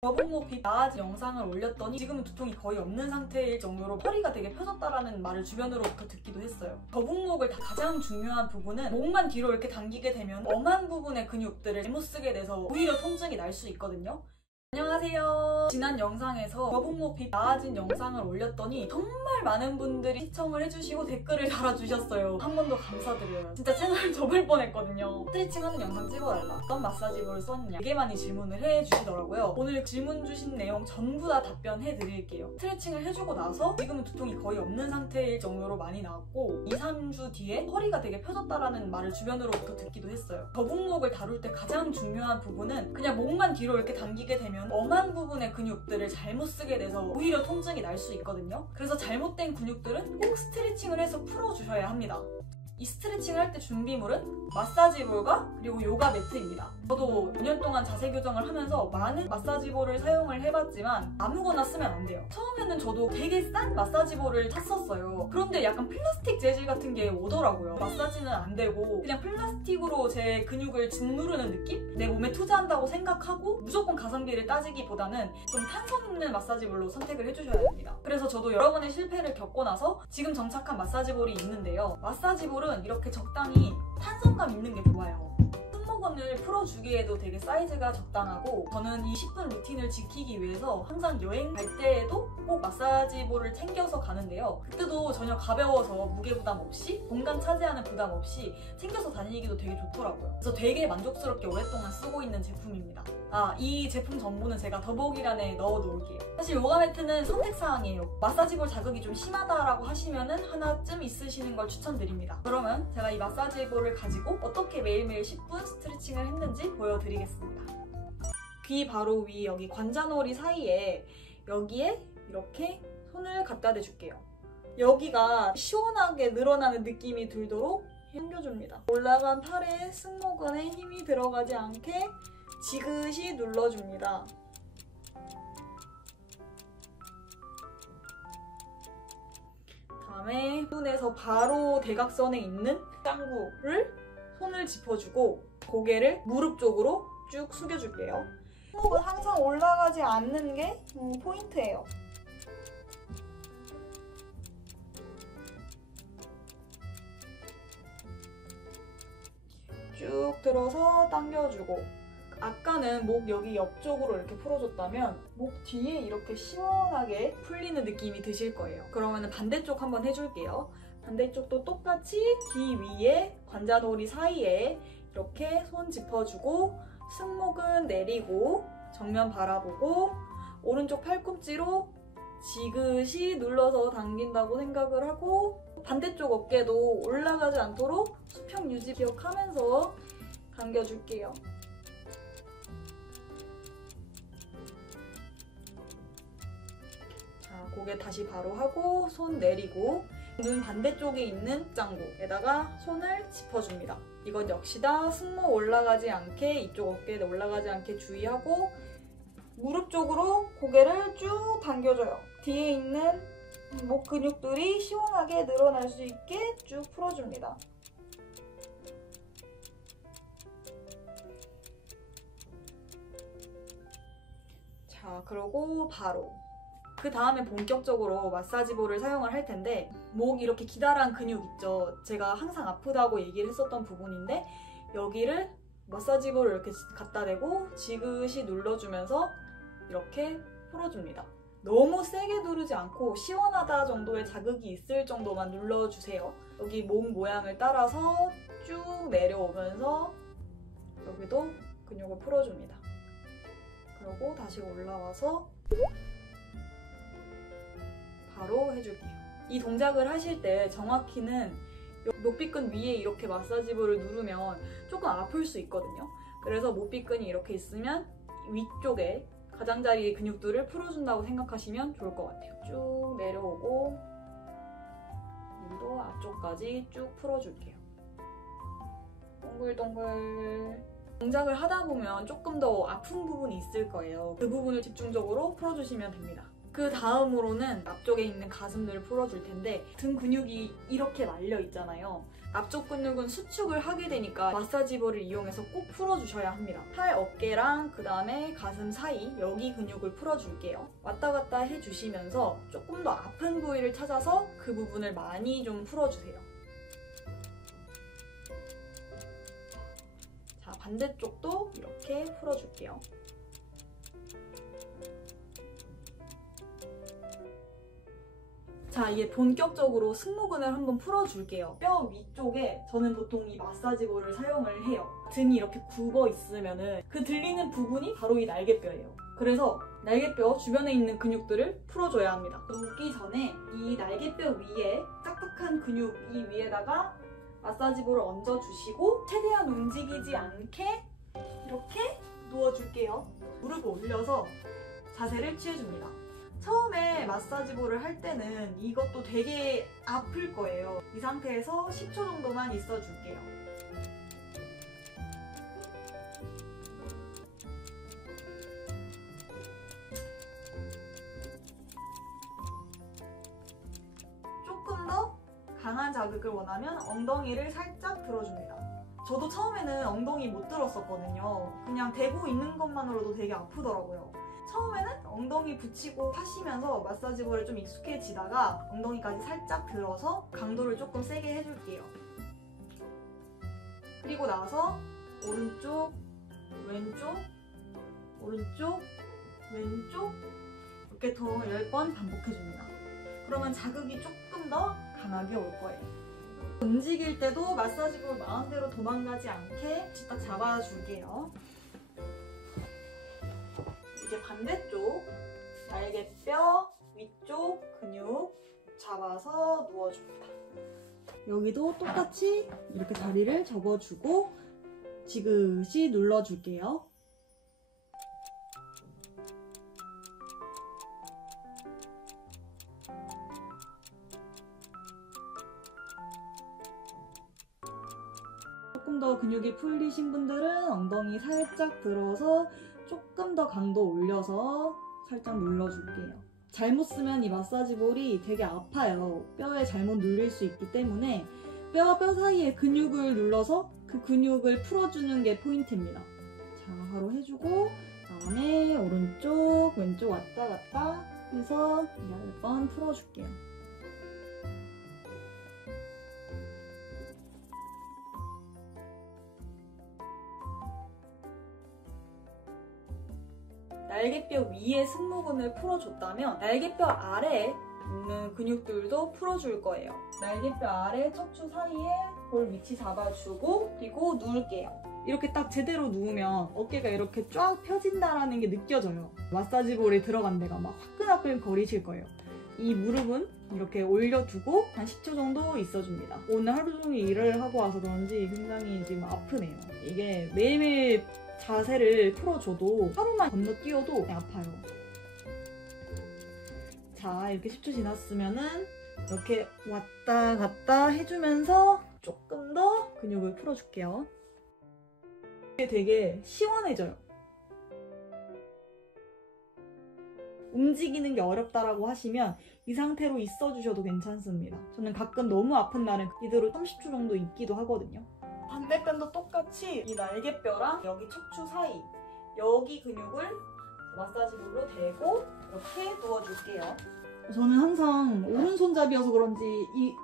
거북목이 나아진 영상을 올렸더니 지금은 두통이 거의 없는 상태일 정도로 허리가 되게 펴졌다라는 말을 주변으로부터 듣기도 했어요. 거북목을 가장 중요한 부분은 목만 뒤로 이렇게 당기게 되면 엄한 부분의 근육들을 잘못 쓰게 돼서 오히려 통증이 날 수 있거든요. 안녕하세요. 지난 영상에서 거북목이 나아진 영상을 올렸더니 정말 많은 분들이 시청을 해주시고 댓글을 달아주셨어요. 한 번 더 감사드려요. 진짜 채널 접을 뻔했거든요. 스트레칭하는 영상 찍어달라. 어떤 마사지볼을 썼냐. 되게 많이 질문을 해주시더라고요. 오늘 질문 주신 내용 전부 다 답변해드릴게요. 스트레칭을 해주고 나서 지금은 두통이 거의 없는 상태일 정도로 많이 나았고 2-3주 뒤에 허리가 되게 펴졌다라는 말을 주변으로부터 듣기도 했어요. 거북목을 다룰 때 가장 중요한 부분은 그냥 목만 뒤로 이렇게 당기게 되면 엄한 부분의 근육들을 잘못 쓰게 돼서 오히려 통증이 날 수 있거든요. 그래서 잘못된 근육들은 꼭 스트레칭을 해서 풀어주셔야 합니다. 이 스트레칭을 할 때 준비물은 마사지볼과 그리고 요가 매트입니다. 저도 2년 동안 자세 교정을 하면서 많은 마사지볼을 사용을 해봤지만 아무거나 쓰면 안 돼요. 처음에는 저도 되게 싼 마사지볼을 샀었어요. 그런데 약간 플라스틱 재질 같은 게 오더라고요. 마사지는 안 되고 그냥 플라스틱으로 제 근육을 짓누르는 느낌? 내 몸에 투자한다고 생각하고 무조건 가성비를 따지기보다는 좀 탄성 있는 마사지볼로 선택을 해주셔야 됩니다. 그래서 저도 여러 번의 실패를 겪고 나서 지금 정착한 마사지볼이 있는데요. 마사지볼은 이렇게 적당히 탄성감 있는 게 좋아요. 승모근을 풀어주기에도 되게 사이즈가 적당하고 저는 이 10분 루틴을 지키기 위해서 항상 여행 갈 때에도 꼭 마사지볼을 챙겨서 가는데요. 그때도 전혀 가벼워서 무게부담 없이 공간 차지하는 부담 없이 챙겨서 다니기도 되게 좋더라고요. 그래서 되게 만족스럽게 오랫동안 쓰고 있는 제품입니다. 이 제품 정보는 제가 더보기란에 넣어 놓을게요. 사실 요가 매트는 선택사항이에요. 마사지볼 자극이 좀 심하다라고 하시면은 하나쯤 있으시는 걸 추천드립니다. 그러면 제가 이 마사지볼을 가지고 어떻게 매일매일 10분 스트레칭을 했는지 보여드리겠습니다. 귀 바로 위 여기 관자놀이 사이에 여기에 이렇게 손을 갖다 대줄게요. 여기가 시원하게 늘어나는 느낌이 들도록 당겨줍니다. 올라간 팔에 승모근에 힘이 들어가지 않게 지그시 눌러줍니다. 다음에 손에서 바로 대각선에 있는 짱구를 손을 짚어주고 고개를 무릎 쪽으로 쭉 숙여줄게요. 승모근 항상 올라가지 않는 게 포인트예요. 쭉 들어서 당겨주고 아까는 목 여기 옆쪽으로 이렇게 풀어줬다면 목 뒤에 이렇게 시원하게 풀리는 느낌이 드실 거예요. 그러면 반대쪽 한번 해줄게요. 반대쪽도 똑같이 귀 위에 관자놀이 사이에 이렇게 손 짚어주고 승모근 내리고 정면 바라보고 오른쪽 팔꿈치로 지그시 눌러서 당긴다고 생각을 하고 반대쪽 어깨도 올라가지 않도록 수평 유지 기억하면서 당겨줄게요. 자, 고개 다시 바로 하고 손 내리고 눈 반대쪽에 있는 짱구에다가 손을 짚어줍니다. 이건 역시 다 승모 올라가지 않게 이쪽 어깨에 올라가지 않게 주의하고 무릎 쪽으로 고개를 쭉 당겨줘요. 뒤에 있는 목 근육들이 시원하게 늘어날 수 있게 쭉 풀어줍니다. 자, 그러고 바로 그 다음에 본격적으로 마사지볼을 사용을 할 텐데 목 이렇게 기다란 근육 있죠? 제가 항상 아프다고 얘기를 했었던 부분인데 여기를 마사지볼을 이렇게 갖다 대고 지그시 눌러주면서 이렇게 풀어줍니다. 너무 세게 누르지 않고 시원하다 정도의 자극이 있을 정도만 눌러주세요. 여기 목 모양을 따라서 쭉 내려오면서 여기도 근육을 풀어줍니다. 그리고 다시 올라와서 바로 해줄게요. 이 동작을 하실 때 정확히는 목비근 위에 이렇게 마사지볼을 누르면 조금 아플 수 있거든요. 그래서 목비근이 이렇게 있으면 위쪽에 가장자리 근육들을 풀어준다고 생각하시면 좋을 것 같아요. 쭉 내려오고 여기도 앞쪽까지 쭉 풀어줄게요. 동글동글. 동작을 하다 보면 조금 더 아픈 부분이 있을 거예요. 그 부분을 집중적으로 풀어주시면 됩니다. 그 다음으로는 앞쪽에 있는 가슴들을 풀어줄 텐데 등 근육이 이렇게 말려 있잖아요. 앞쪽 근육은 수축을 하게 되니까 마사지볼을 이용해서 꼭 풀어주셔야 합니다. 팔 어깨랑 그 다음에 가슴 사이 여기 근육을 풀어줄게요. 왔다 갔다 해주시면서 조금 더 아픈 부위를 찾아서 그 부분을 많이 좀 풀어주세요. 자, 반대쪽도 이렇게 풀어줄게요. 자, 이제 본격적으로 승모근을 한번 풀어줄게요. 뼈 위쪽에 저는 보통 이 마사지볼을 사용을 해요. 등이 이렇게 굽어 있으면은 그 들리는 부분이 바로 이 날개뼈예요. 그래서 날개뼈 주변에 있는 근육들을 풀어줘야 합니다. 눕기 전에 이 날개뼈 위에 딱딱한 근육 이 위에다가 마사지볼을 얹어주시고 최대한 움직이지 않게 이렇게 누워줄게요. 무릎을 올려서 자세를 취해줍니다. 처음에 마사지볼을 할 때는 이것도 되게 아플 거예요. 이 상태에서 10초 정도만 있어줄게요. 조금 더 강한 자극을 원하면 엉덩이를 살짝 들어줍니다. 저도 처음에는 엉덩이 못 들었었거든요. 그냥 대고 있는 것만으로도 되게 아프더라고요. 처음에는 엉덩이 붙이고 하시면서 마사지볼에 좀 익숙해지다가 엉덩이까지 살짝 들어서 강도를 조금 세게 해줄게요. 그리고 나서 오른쪽, 왼쪽, 오른쪽, 왼쪽 이렇게 더 10번 반복해줍니다. 그러면 자극이 조금 더 강하게 올 거예요. 움직일 때도 마사지볼 마음대로 도망가지 않게 딱 잡아줄게요. 이제 반대쪽 날개뼈 위쪽 근육 잡아서 누워줍니다. 여기도 똑같이 이렇게 다리를 접어주고 지그시 눌러줄게요. 조금 더 근육이 풀리신 분들은 엉덩이 살짝 들어서 조금 더 강도 올려서 살짝 눌러줄게요. 잘못 쓰면 이 마사지볼이 되게 아파요. 뼈에 잘못 눌릴 수 있기 때문에 뼈와 뼈 사이에 근육을 눌러서 그 근육을 풀어주는 게 포인트입니다. 자, 바로 해주고 그다음에 오른쪽, 왼쪽 왔다 갔다 해서 10번 풀어줄게요. 날개뼈 위에 승모근을 풀어줬다면 날개뼈 아래에 있는 근육들도 풀어줄 거예요. 날개뼈 아래 척추 사이에 볼 위치 잡아주고 그리고 누울게요. 이렇게 딱 제대로 누우면 어깨가 이렇게 쫙 펴진다는 게 느껴져요. 마사지볼에 들어간 데가 막 화끈화끈 거리실 거예요. 이 무릎은 이렇게 올려두고 한 10초 정도 있어줍니다. 오늘 하루 종일 일을 하고 와서 그런지 굉장히 지금 아프네요. 이게 매일매일 자세를 풀어줘도 하루만 건너뛰어도 아파요. 자, 이렇게 10초 지났으면은 이렇게 왔다 갔다 해주면서 조금 더 근육을 풀어줄게요. 이게 되게 시원해져요. 움직이는 게 어렵다라고 하시면 이 상태로 있어주셔도 괜찮습니다. 저는 가끔 너무 아픈 날은 이대로 30초 정도 있기도 하거든요. 반대편도 똑같이 이 날개뼈랑 여기 척추 사이 여기 근육을 마사지볼로 대고 이렇게 누워줄게요. 저는 항상 오른손잡이여서 그런지 이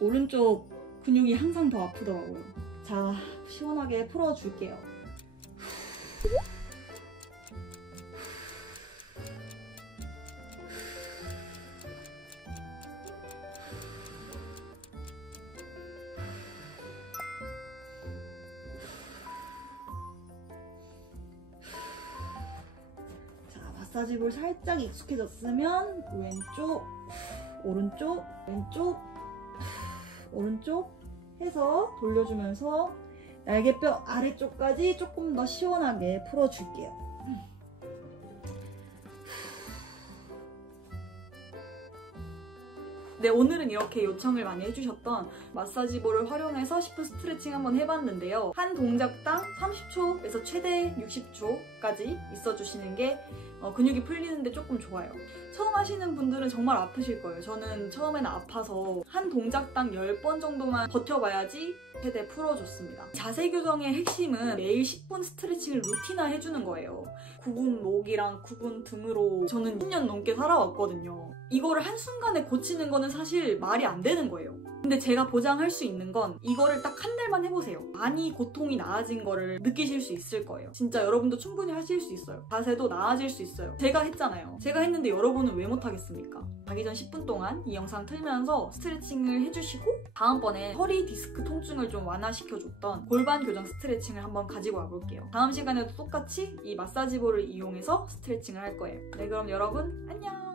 오른쪽 근육이 항상 더 아프더라고요. 자, 시원하게 풀어줄게요. 마사지볼 살짝 익숙해졌으면 왼쪽, 오른쪽, 왼쪽, 오른쪽 해서 돌려주면서 날개뼈 아래쪽까지 조금 더 시원하게 풀어줄게요. 네, 오늘은 이렇게 요청을 많이 해주셨던 마사지볼을 활용해서 10분 스트레칭 한번 해봤는데요. 한 동작당 30초에서 최대 60초까지 있어주시는 게 근육이 풀리는데 조금 좋아요. 처음 하시는 분들은 정말 아프실 거예요. 저는 처음에는 아파서 한 동작당 10번 정도만 버텨봐야지 최대 풀어줬습니다. 자세 교정의 핵심은 매일 10분 스트레칭을 루틴화 해주는 거예요. 굽은 목이랑 굽은 등으로 저는 10년 넘게 살아왔거든요. 이거를 한순간에 고치는 거는 사실 말이 안 되는 거예요. 근데 제가 보장할 수 있는 건 이거를 딱 한 달만 해보세요. 많이 고통이 나아진 거를 느끼실 수 있을 거예요. 진짜 여러분도 충분히 하실 수 있어요. 자세도 나아질 수 있어요. 제가 했잖아요. 제가 했는데 여러분은 왜 못하겠습니까? 자기 전 10분 동안 이 영상 틀면서 스트레칭을 해주시고 다음번에 허리 디스크 통증을 좀 완화시켜줬던 골반 교정 스트레칭을 한번 가지고 와볼게요. 다음 시간에도 똑같이 이 마사지볼을 이용해서 스트레칭을 할 거예요. 네, 그럼 여러분 안녕!